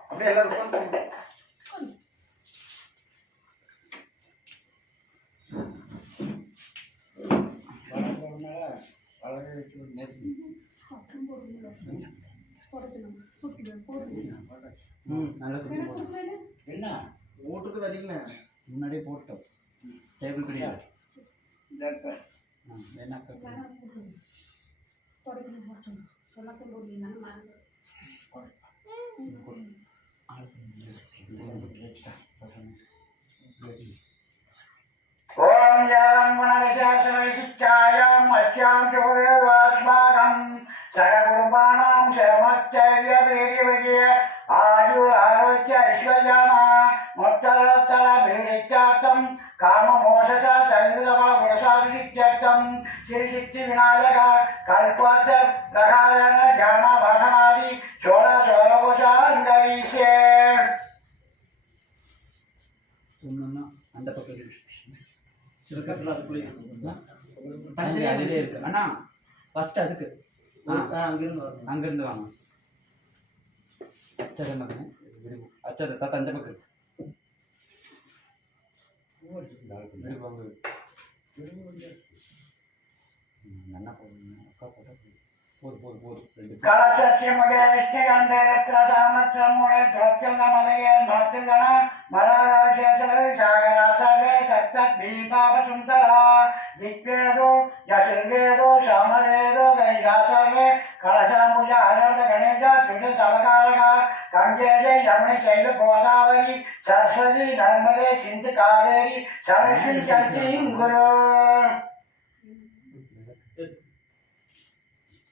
அப்படியே எல்லாரும் என்ன? வீட்டுக்கு தரீங்களா முன்னாடியே போட்டோம் டேபிள் கிடையாது என்ன ஓம் யாம் குணவிசாசனவிசிச்சாயாம் அஸ்யாம் சோதேவாஸ்மாகம் சககுடும்பானாம் சேமச்சரிய வீரிய விஜய அதிலே இருக்கு. அண்ணா ஃபர்ஸ்ட் அதுக்கு. அங்கிருந்து வரணும். அங்கேருந்து வாங்க. அச்சத மகன். அச்சத தாத்தா அந்த பக்கம் வாங்க. அண்ணா போதும் அக்கா போட்டா काळाच्या मध्ये नित्य गंधे रत्नासामत्र मुळे धात्यल नमलय धात्यल गण मराराजले जागरासवे सत्तत भीपाप सुंदरा दिक्पेदो यशंगेदो शामरेदो गैरासवे कळशा मुजा हरण गणेजा तुझे सवकारका गंगेजे यमुने शैल गोदावरी सरस्वती नर्मदे चिंत कावेरी सरस्वती चलती गुरु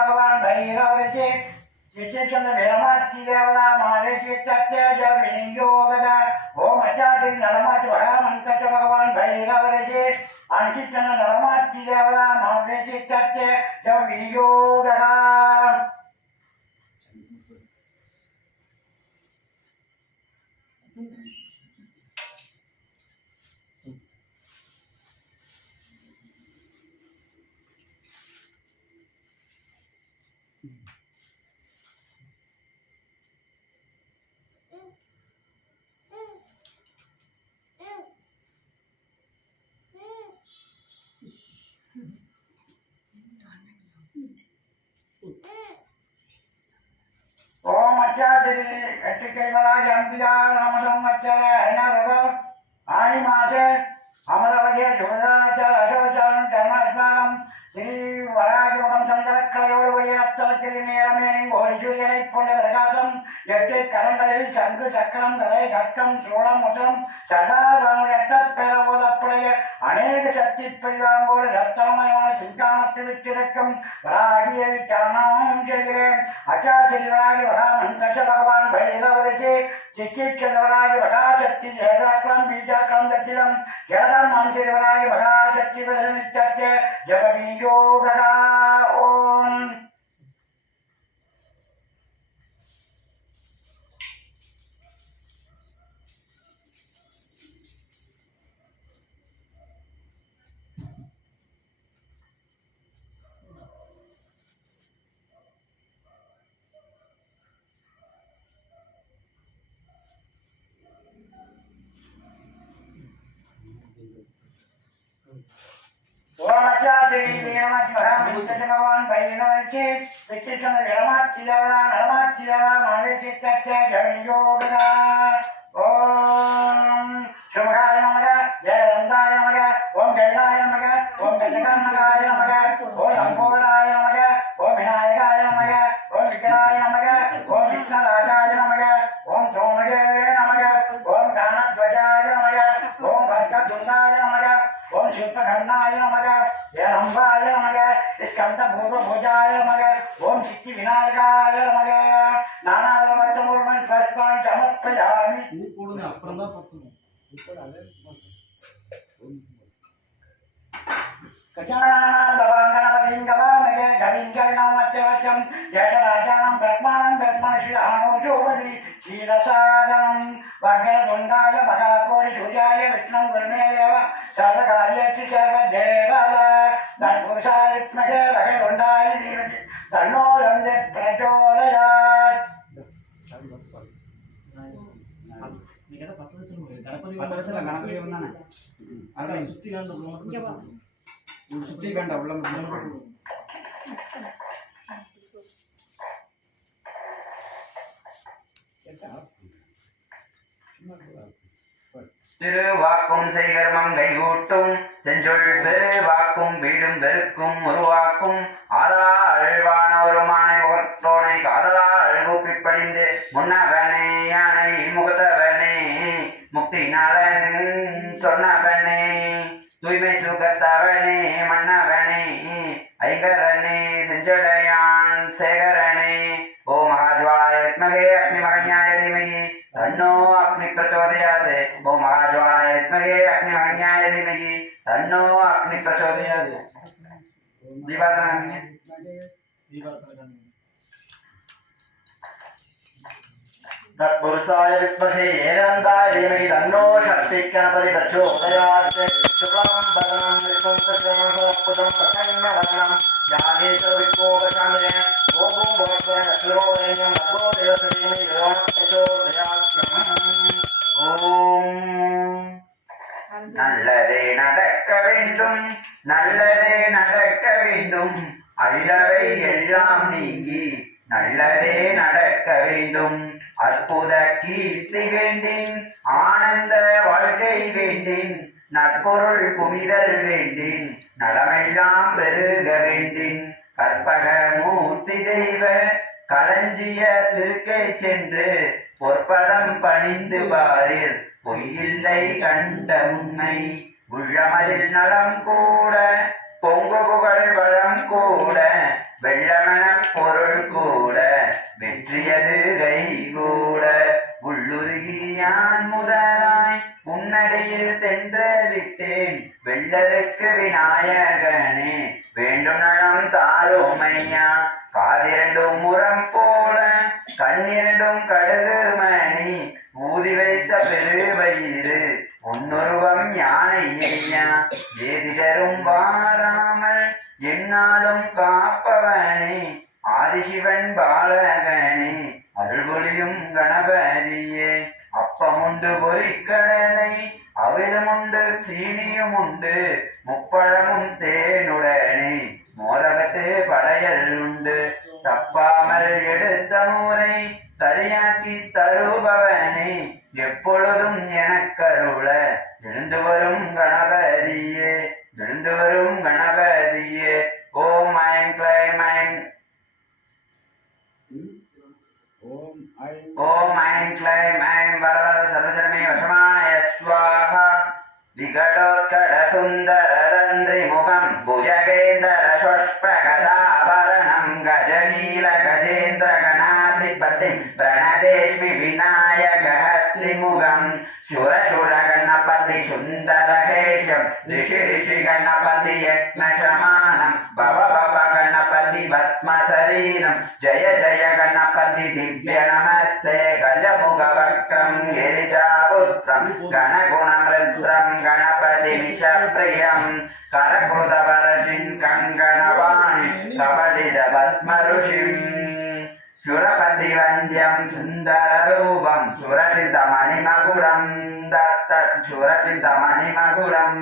ಭಗವಾನ್ ಭೈರವರಚೆ ಶ್ರೀಕೃಷ್ಣ ಭೇರಮಾಚಿ ದೇವಲ ಮಾರೇಶಿ ಸತ್ಯಜ ವಿನಿಯೋಗದ ಓಂ ಅಚಾರಿ ನಡಮಾಚಿ ಭಗವಂತಚ ಭಗವಾನ್ ಭೈರವರಚೆ ಅನುಶಿಕ್ಷಣ ನಡಮಾಚಿ ದೇವಲ ಮಾರೇಶಿ ಸತ್ಯಜ ವಿನಿಯೋಗದ కైవరాజంపిదామసంవత్సరహనరథం ఆణిమాసే అమరవజే ధూర్ణాచల అశోచాలం కర్మాస్మానం శ్రీ திருநேரமேனை ரத்தவத்தில் போன்ற பிரகாசம். எட்டு கரங்களில் சங்கு சக்கரம் கலை கட்டம் சோழம் முசலம் சடாபனுடைய அநேக சக்தி பெரியாங்கோடு ரத்தமயமான சிங்காமத்தை விட்டிருக்கும் வராகியை சரணம் செய்கிறேன். அச்சாசிரி வராமன் தச பகவான் பைரவரிசி சிக்கிச்சந்திரவராகி மகாசக்தி ஜெயதாக்கிரம் பீஜாக்கிரம் தக்கிலம் ஜெகதம் மம்சிவராகி மகாசக்தி விதனிச்சர்ச்ச ஜபவியோகதா ஓம். चे विचित रमाचिलवला रमाचिलवा माने चित्तस्य जनियोगदा ओम शमगाय नमः जय रंगाय नमः ओम जयनाय नमः ओम गजकर्णगाय नमः ओम अंकोराय नमः ओम विनायकाय नमः ओम विकराय नमः ओम विघ्नराजाय नमः ओम सोमदेवे नमः ओम गानध्वजाय नमः ओम भर्गदुंडाय नमः ओम शिल्पखंडाय नमः जय रंगाय नमः சந்த பூர்வ பூஜாய நமக. ஓம் சித்தி விநாயகாய நமக. நானாவிதமத்தமுருமன் பஸ்பான் சமர்ப்பயாமி பூ போடுங்க அப்புறம் தான் பத்தணும் విష్ణురాణాం భవాన్ గణపతిం గవామయే గణింగణాం అత్యవత్యం జయరాజానం బ్రహ్మాణం బ్రహ్మణి ఆనోజోపది క్షీరసాదనం వగ్రదుండాయ మహాకోడి సూర్యాయ విష్ణుం గురుమేదేవ సర్వకార్యేషు సర్వదేవాల తత్పురుషాయుత్మకే వగ్రదుండాయ తన్నో రంజ ప్రచోదయా గణపతి ఉన్నాను. சுற்றி வேண்டாம் உள்ள திருவாக்கும் செய்கர்மம் கைகூட்டும் செஞ்சொல் பெருவாக்கும் வீடும் பெருக்கும் உருவாக்கும். ஆதாழ்வான ஒரு மானை முகத்தோனை காதலா கூப்பி பணிந்து முன்னவனே யானை முகத்தவனே முக்தி நலன் சொன்னவனே. தூய்மை சுகத்தவனே மன்னவனே ஐங்கரனே செஞ்சடையான் சேகரனே ஓ மகாஜ்வாலாய வித்மகே அக்னி மகன்யாய தீமகி தன்னோ அக்னி பிரச்சோதயாது ஓ மகாஜ்வாலாய வித்மகே அக்னி மகன்யாய தீமகி தன்னோ அக்னி பிரச்சோதயாது தீபாவளி തത്പുരുഷായ വിദ്മഹേ ഏകാന്തായേമി തന്നോ ശക്തി ഗണപതി പ്രക്ഷോദയാത് ശുക്ലാം ഭരണം നിഷ്പംസർപ്പുതം പ്രസന്ന ഭരണം യാഗേശ്വര വിഘ്നോപശാന്തേ ഓം ഭോഷ്വര ശത്രുരോധന്യം ഭഗവോ ദേവസതീമി യോഗോദയാത്യം ഓം. நல்லதே நடக்க வேண்டும் நல்லதே நடக்க வேண்டும் அள்ளவை எல்லாம் நீங்கி நல்லதே நடக்க வேண்டும். அற்புத கீர்த்தி வேண்டின் ஆனந்த வாழ்க்கை வேண்டின் நற்பொருள் குமிதல் வேண்டின் நலமெல்லாம் பெருக வேண்டின். கற்பக மூர்த்தி தெய்வ களஞ்சிய திருக்கை சென்று பொற்பதம் பணிந்து பாரில் பொய்யில்லை கண்ட உண்மை. உள்ளமதில் நலம் கூட பொங்கு புகழ் வளம் கூட வெள்ளமனம் பொருள் கூட வெற்றியது கை கூட. உள்ளுருகியான் முதலாய் உன்னடியில் தென்றலிட்டேன் வெள்ளருக்கு விநாயகனே வேண்டும் நலம் தாரோமையா காதிரண்டும் முரம் போல கண்ணிரண்டும் கடுகு மணி ஊதி வைத்த பெருவயிறு முன்னுருவம் யானை ஐயா ஏதிடரும் வாராமல் என்னாலும் காப்பவனே ஆதிசிவன் பாலகனே அருள்பொழியும் கணபதியே. அப்பமுண்டு பொறிக்கடலை அவிதமுண்டு சீனியும் உண்டு రచేశం ఋషి ఋషి గణపతి యత్న శమానం భవ భవ గణపతి పద్మ శరీరం జయ జయ గణపతి దివ్య నమస్తే గజముఖ వక్రం గిరిజాపుత్రం గణగుణమృత్రం గణపతి విష కరకృత వరజిన్ కంగణవాణి సబలిత పద్మ ఋషిం சுரபதிவந்தியம் சுந்தரரூபம் சுரசித மணிமகுடம் தத்த சுரசித மணிமகுடம்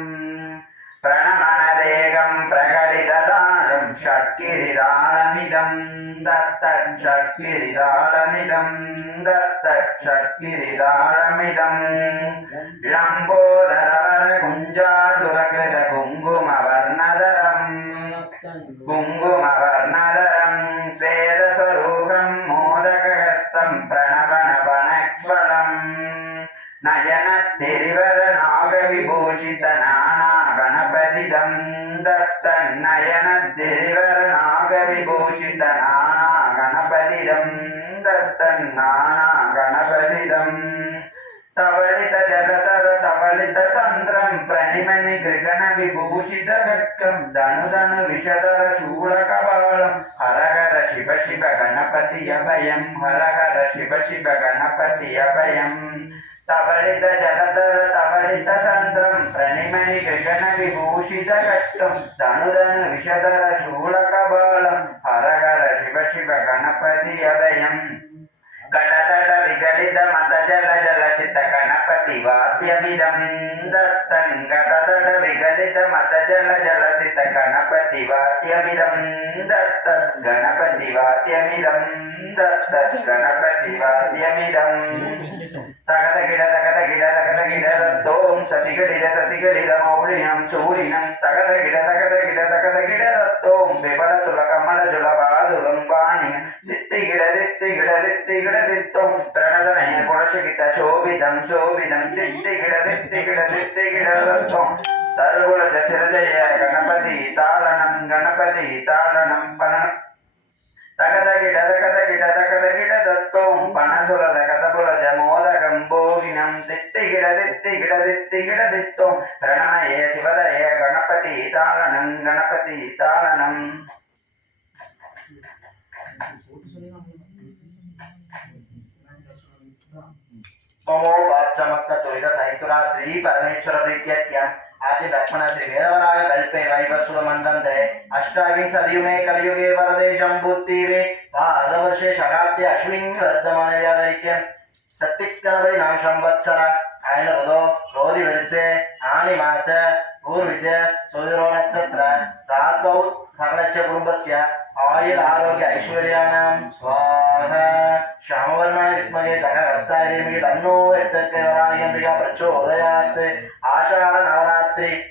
பிரணமனதேகம் பிரகடிததாரம் ஷட்கிரிதாளமிதம் தத்த ஷட்கிரிதாளமிதம் தத்த ஷட்கிரிதாளமிதம். லம்போதரவர குஞ்சாசுரகிருத குங்குமவர்ணதரம் குங்குமவர்ணதரம் గగన విభూషిత గట్టం ధనుధను విషధర శూడక బలం హరహర శివ శివ గణపతి అభయం హరహర శివ శివ గణపతి అభయం. తవళిత జలధర తవళిత సంద్రం ప్రణిమణి గగన విభూషిత గట్టం ధనుధను విషధర శూడక బలం హరహర శివ శివ గణపతి అభయం. గణతడ విగళిత మత జల జల చిత్త గణపతి ஜலசித கணபதி வாத்தியமிதம் தத்தன் கடதட விகலித மத ஜல ஜலசித கணபதி வாத்தியமிதம் தத்தத் கணபதி வாத்தியமிதம் தத்தத் கணபதி வாத்தியமிதம் தகத கிட தகத கிட தகத கிட தத்தோம் சசிகடித சசிகடித மௌலினம் சூரினம் தகத கிட தகத கிட தகத கிட தத்தோம் விபல சுல கமல ஜுல பாதுகம் பாணியம் தித்தி கிட தித்தி கிட தித்தி கிட தித்தோம் பிரணதனய குணசகித சோபிதம் சோபிதம் தித்தி கிட தித்தி கிட தித்தி கிட தத்தோம் சர்வகுல சிரஜய கணபதி தாளனம் கணபதி தாளனம் பணம் தகதகிட தகதகிட தகதகிட தத்தோம் பணசுலத கதபுலஜ ಆದಿ ಲಕ್ಷ್ಮಣ ಶ್ರೀ ವೇದವರಾಯ ಕಲ್ಪೆ ವೈಭಸ್ವದ ಮಂದಂದ್ರೆ ಅಷ್ಟಾವಿಂಶ ದಿಯುಮೆ ಕಲಿಯುಗೆ ಬರದೆ ಜಂಬುತ್ತೀವಿ ಆ ಅರ್ಧ ವರ್ಷ ಅಶ್ವಿಂಗ್ ವರ್ತಮಾನ ವ್ಯಾವರಿಕೆ ಸತ್ಯಕ್ರಣಪದಿ ನಾಮ ಸಂವತ್ಸರ ಆಯ್ನ ಬದೋ రోజు వెలిసే ಆನಿ ಮಾಸ ಸೋದಿರೋ ನಕ್ಷತ್ರ ರಾಸೌ ಕುಟುಂಬಸ್ಯ. ஆயுள் ஆரோக்கிய ஐஸ்வர்யானாம். ஸ்வாக ஷமவர்ணாய வித்மகே சகரஸ்தாயிமிகி. தன்னோ எத்தக்கை வராயம்பிகா பிரச்சோதயாத். ஆஷாட நவராத்திரி.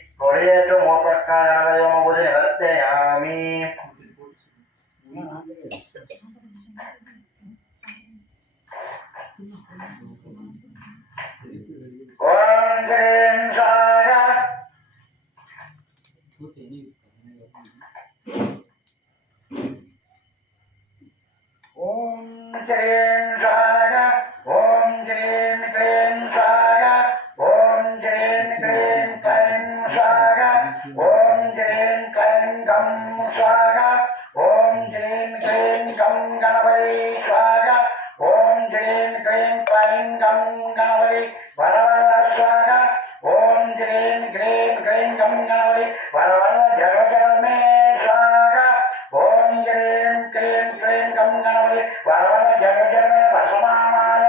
వరవర జగజన పరమాయ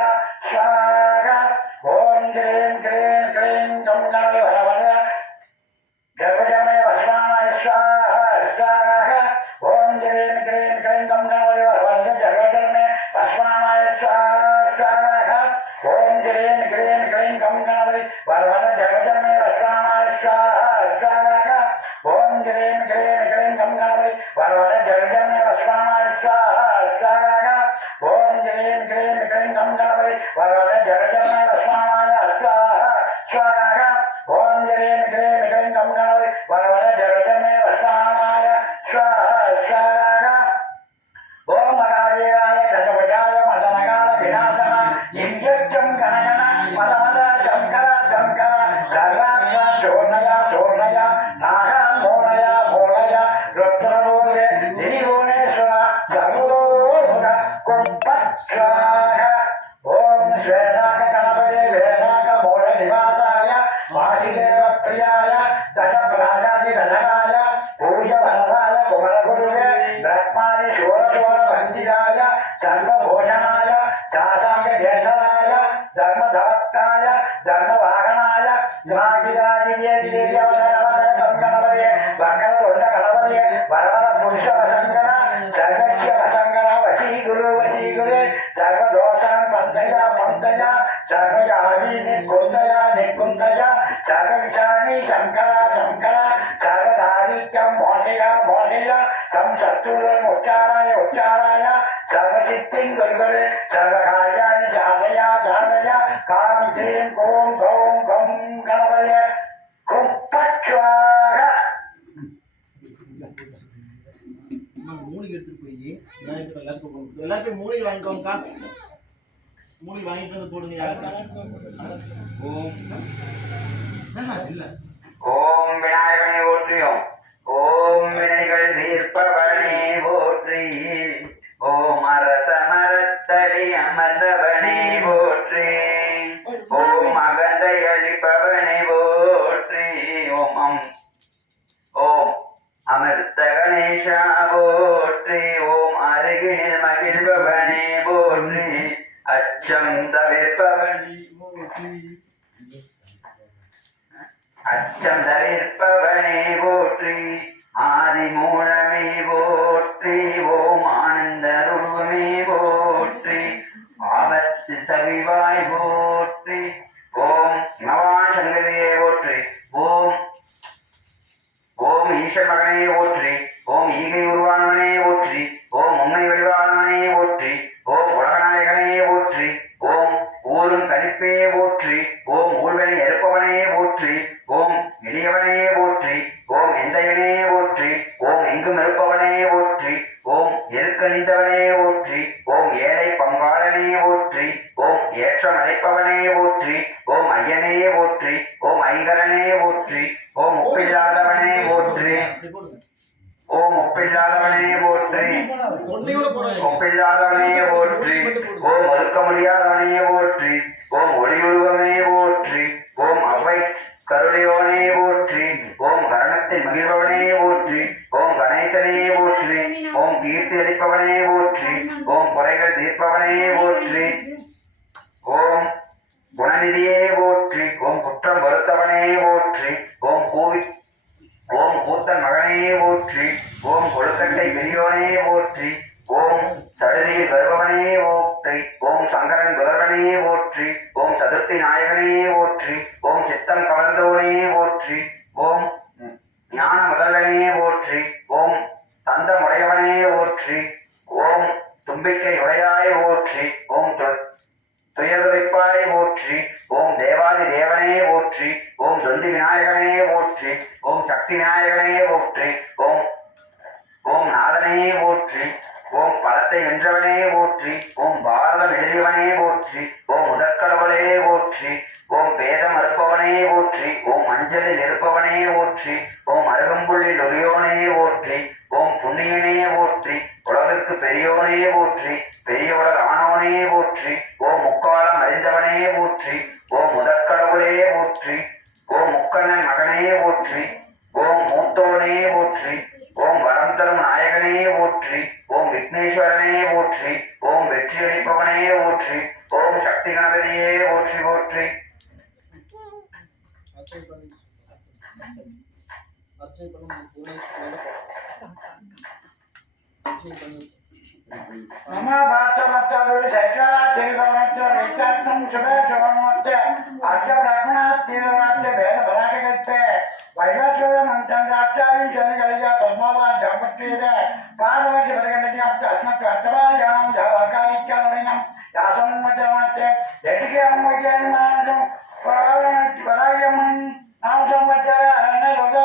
సాగ ఓం గ్రీం గ్రీం గ్రీం గంగ వరవర చోర్ణయ చోర్ణయ నాగ మోనయ మోన சர்வஜாதி நிக்குந்தயா நிக்குந்தயா சர்வவிஷாணி சங்கர சங்கர சர்வதாரித்யம் மோசய தம் உச்சாராய உச்சாராய சர்வசித்தின் சர்வகாரியாணி சாதயா காம் தீம் கோம் கம் மூலிகை எடுத்துட்டு போய் எல்லாருக்கும் எல்லாருக்கும் எல்லாருக்கும் மூலிகை வாங்கிக்கோங்கக்கா மூலிகை வாங்கிட்டு வந்து போடுங்க ஓம். இல்ல. ஓம் விநாயகனே போற்றியோம். ஓம் வினைகள் தீர்ப்பவனே போற்றி. ஓம் அரச மரத்தடி அமர்ந்தவனே போற்றி. ஓம் அகந்தை அளிப்பவனே போற்றி. ஓம் அம். ஓம் அமிர்த கணேஷா போற்றி. ஓம் அருகினில் மகிழ்பவனே போற்றி. அச்சம் தவிர்ப்பவனே போற்றி அச்சம் தவிர்ப்பவனே போற்றி. ஆதி மூலமே போற்றி. ஓம் ஆனந்த ரூபமே போற்றி. ஆபத்து சவிவாய் போற்றி. ஓம் நவான் சங்கரியே போற்றி. ஓம் ஓம் ஈஸ்வர் மகனே போற்றி. ஓம் ஈகை உருவானவனே போற்றி. ஓம் உண்மை போற்றி ஓம் ஊழ்வனை எருப்பவனே போற்றி ஓம் எளியவனையே போற்றி ஓம் எந்தையனே போற்றி ஓம் எங்கும் இருப்பவனே போற்றி ஓம் எருக்கணிந்தவனே போற்றி ஓம் ஏழை பங்காளனே போற்றி போற்றி ஓம் சங்கரன் வேர்வனே போற்றி ஓம் சதுர்த்தி நாயகனையே போற்றி ஓம் சித்தம் கவர்ந்தோனே போற்றி ஓம் ஞான முதல்வனையே போற்றி ஓம் தந்த முடையவனே போற்றி ஓம் தும்பிக்கை உடையாய் போற்றி ஓம் துயதுரைப்பாய் துயர்துடைப்பாய் போற்றி ஓம் தேவாதி தேவனையே போற்றி ஓம் தொந்தி விநாயகனையே போற்றி ஓம் சக்தி விநாயகனையே போற்றி ஓம் ஓம் நாதனே போற்றி ஓம் பலத்தை வென்றவனே போற்றி ஓம் பாரதம் எழுதியவனே போற்றி ஓம் முதற்கடவுளே போற்றி ஓம் வேதம் அறுப்பவனே போற்றி ஓம் மஞ்சளில் இருப்பவனே போற்றி ஓம் அருகம்புள்ளில் ஒளியோனே போற்றி ஓம் புண்ணியனே போற்றி உலகிற்கு பெரியோனே போற்றி பெரிய உலக ஆனோனே போற்றி ஓம் முக்காலம் அறிந்தவனே போற்றி ஓம் முதற்கடவுளே போற்றி ஓம் முக்கண்ணன் மகனே போற்றி ஓம் மூத்தோனே போற்றி ಅಂತರ್ಮುಣಾಯಗಣೇ ಓಟ್ರಿ ಓಂ ವಿಘ್ನೇಶ್ವರನೇ ಓಟ್ರಿ ಓಂ ವೆಟ್ರಿಯಡಿ ಪವನೇ ಓಟ್ರಿ ಓಂ ಶಕ್ತಿ ಗಣಪತಿಯೇ ಓಟ್ರಿ ಓಟ್ರಿ ಅರ್ಚನೆ మమాచార్యుడు శంకరాచార్య నిత్యాత్మం శుభే శుభం వచ్చే అర్ష బ్రహ్మణ తీవ్రవాచ్య భేద బలాగలిస్తే వైరాశ్వర మంత్రం రాష్ట్రాభిషణిగా పద్మవా దంపత్యే పార్వతి పరిగణించ అస్మత్ అర్థవాజనం జావకాలిక్యాలయం దాసం వచ్చే ఎటుకే అమ్మకేం బలాయం నామ సంవత్సర అన్న రోజు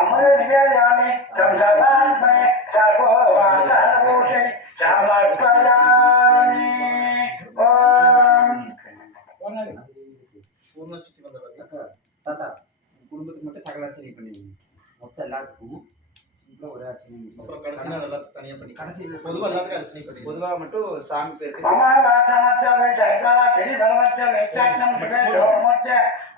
अमर निवेदयामि तं सर्वात्मने सर्वोवा सर्वोषे समर्पयामि ॐ பூர்ண சுத்தி வந்தவர்கள் அக்கா தாத்தா உங்க குடும்பத்துக்கு மட்டும் சகல அர்ச்சனை பண்ணி மொத்தம் எல்லாத்துக்கும் சிம்பிளா ஒரு அர்ச்சனை அப்புறம் கடைசி நாள் எல்லாத்துக்கும் தனியா பண்ணி கடைசியில் பொதுவா எல்லாத்துக்கும் அர்ச்சனை பண்ணி பொதுவாக மட்டும் சாமி பேருக்கு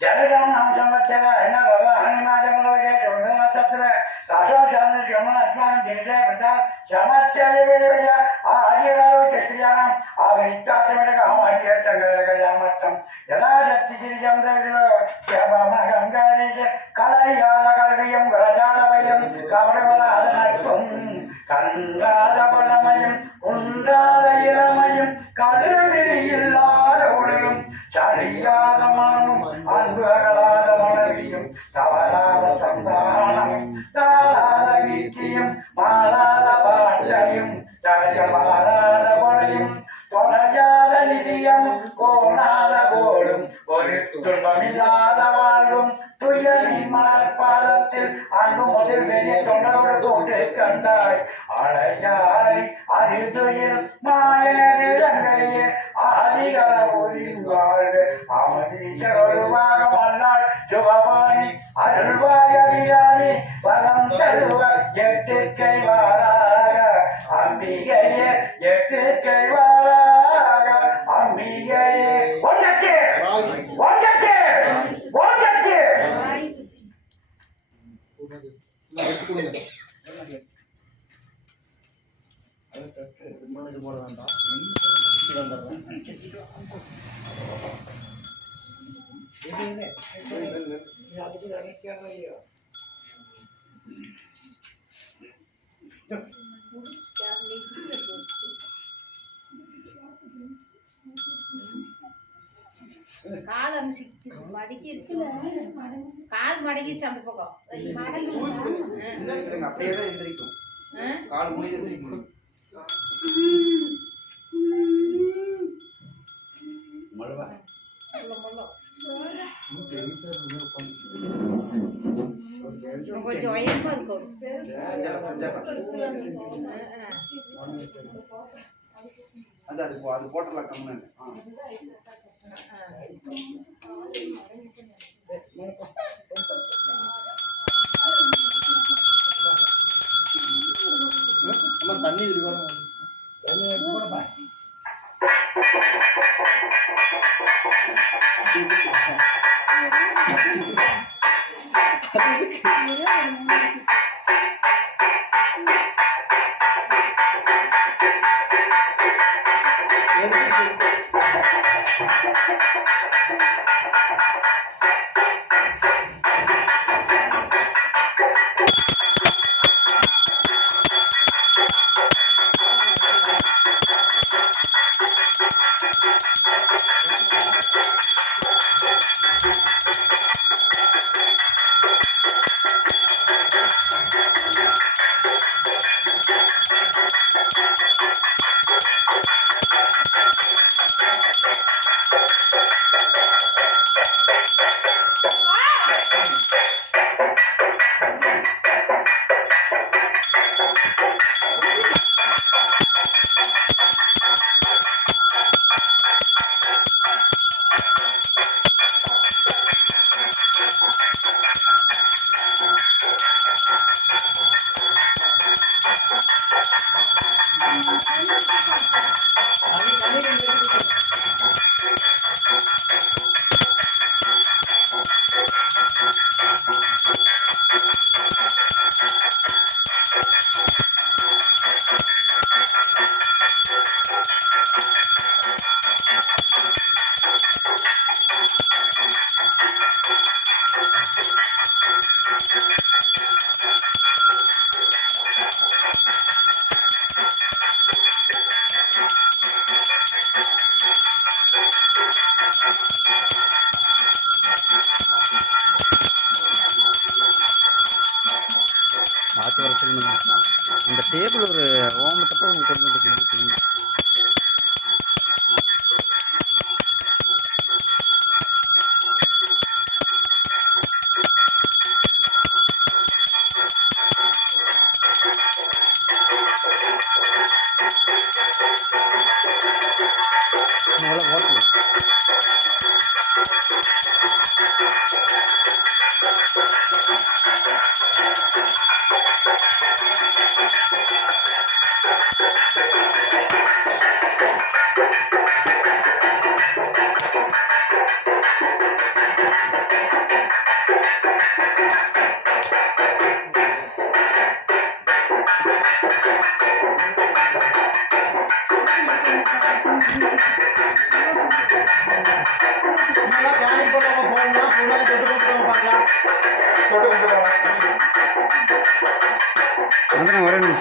ஜனதானம் சம்பத்தர என்ன பகவான் மாதமுடைய ஜம்மத்துல சாசோ சாமி ஜம்மனஸ்மானம் தினதே விட்டா சமத்தலி வெளிவஜ ஆ ஆதிராரோக்கிய ஸ்ரீயானம் ஆவரித்தாத்தமிடக அமகேட்டங்கள் கல்யாமத்தம் யதா சக்தி சிறிஜம் தவிரோ கேபம கங்காரீஜ கலையாத கல்வியம் கலஜால வையம் சரியாதமான Hadi böyle ஒன்றச்சு ஒன்றச்சு ஒன்றச்சு எடுத்து கொடுங்க விமானத்துக்கு போட வேண்டாம் எடுத்துட்டு கால் அரிசி மடக்கிருச்சு கால் மடக்கிருச்சு அந்த பக்கம். அப்படியே தான் எந்திரிக்கும்? கால் எந்திரிக்கும். கொஞ்சம் உயரமா. அது அது அது போட்டுடலாம் கம்முன்னு ஆ. அம்மா தண்ணி இருக்கணும் பார்த்து Agora não.